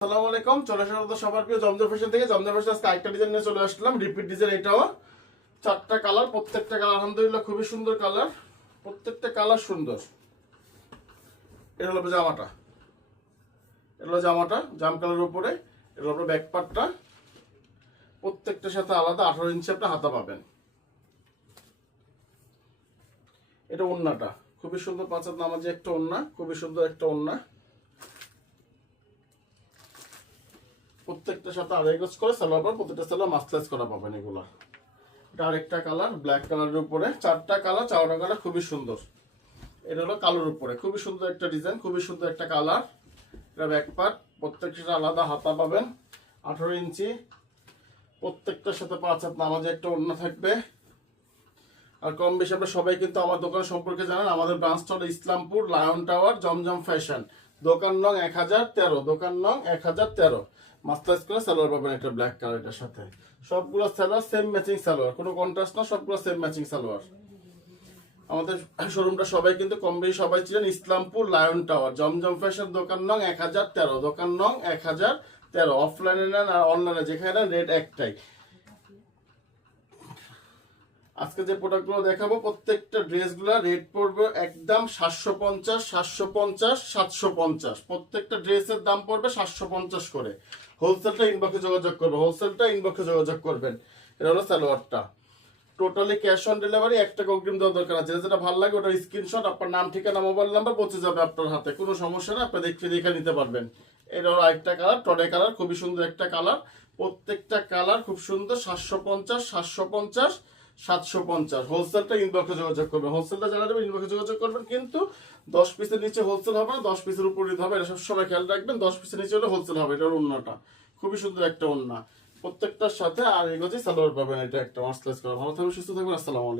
আসসালামু আলাইকুম। চলে আসলাম সবার প্রিয় জমজম ফ্যাশন থেকে। জমজম ফ্যাশন আজকে আরেকটা ডিজাইন নিয়ে চলে আসলাম, রিপিট ডিজাইন। এটাও চারটা কালার, প্রত্যেকটা কালার আলহামদুলিল্লাহ খুবই সুন্দর কালার, প্রত্যেকটা কালার সুন্দর। এটা হলো জামাটা, এটা হলো জামাটা জাম কালারের উপরে। এটা হলো ব্যাক পার্টটা, প্রত্যেকটার সাথে আলাদা 18 ইঞ্চি আপনি হাতা পাবেন। এটা ওড়নাটা খুবই সুন্দর, পাঁচ হাত নামাজি একটা ওড়না, খুবই সুন্দর একটা ওড়না। প্রত্যেকটার সাথে আড়াই গজ করে সালোয়ার পাবেন, প্রত্যেকটা সালোয়ার মাস্টারাইজ করা পাবেন। এগুলো এটা আরেকটা কালার, ব্ল্যাক কালারের উপরে চারটা কালার, চারটা কালার খুবই সুন্দর। এটা হলো কালোর উপরে খুবই সুন্দর একটা ডিজাইন, খুবই সুন্দর একটা কালার। এটা ব্যাক পার্ট, প্রত্যেকটা আলাদা হাতা পাবেন 18 ইঞ্চি। প্রত্যেকটার সাথে পাঁচ হাত নামাজে একটা ওড়না থাকবে। আর কম বেশি আপনারা সবাই কিন্তু আমার দোকান সম্পর্কে জানেন। আমাদের ব্রাঞ্চটা হলো ইসলামপুর লায়ন টাওয়ার, জমজম ফ্যাশন, দোকান নং 1013, দোকান নং 1013। মাস্টারাইজ করে সালোয়ার পাবেন একটা ব্ল্যাক কালারের সাথে। সবগুলো সালোয়ার সেম ম্যাচিং সালোয়ার, কোনো কন্ট্রাস্ট না, সবগুলো সেম ম্যাচিং সালোয়ার। আমাদের শোরুমটা সবাই কিন্তু কম বেশি সবাই ছিলেন, ইসলামপুর লায়ন টাওয়ার, জমজম ফ্যাশন, দোকান নং 1013, দোকান নং 1013। অফলাইনে নেন আর অনলাইনে যেখানে নেন রেট একটাই। আজকে যে প্রোডাক্টগুলো দেখাবো প্রত্যেকটা ড্রেসগুলো রেট পড়বে একদম 750, 750, 750। প্রত্যেকটা ড্রেসের দাম পড়বে 750 করে। হোলসেলটা ইনবক্সে যোগাযোগ করবে, হোলসেলটা ইনবক্সে যোগাযোগ করবেন। এটা হলো সালোয়ারটা। টোটালি ক্যাশ অন ডেলিভারি, একটা অগ্রিম দেওয়ার দরকার আছে। যেটা ভালো লাগে ওটা স্ক্রিনশট, আপনার নাম ঠিকানা মোবাইল নাম্বার পৌঁছে যাবে আপনার হাতে, কোনো সমস্যা না, আপনি দেখে নিতে পারবেন। এটা হলো আরেকটা কালার, টডে কালার, খুবই সুন্দর একটা কালার। প্রত্যেকটা কালার খুব সুন্দর। 750, 750, 750। হোলসেলটা ইনবক্সে যোগাযোগ করবেন, হোলসেলটা জানা যাবে ইনবক্সে যোগাযোগ করবেন। কিন্তু 10 পিসের নিচে হোলসেল হবে না, 10 পিসের উপরে হবে, এটা সবসময় খেয়াল রাখবেন। 10 পিসের নিচে হলে হোলসেল হবে। এটা ওড়নাটা খুবই সুন্দর একটা ওড়না, প্রত্যেকটার সাথে আর এগোজি সালোয়ার পাবেন। এটা একটা মাস্টারাইজ করা। ভালো থাকবেন, সুস্থ থাকবেন। আসসালামু আলাইকুম।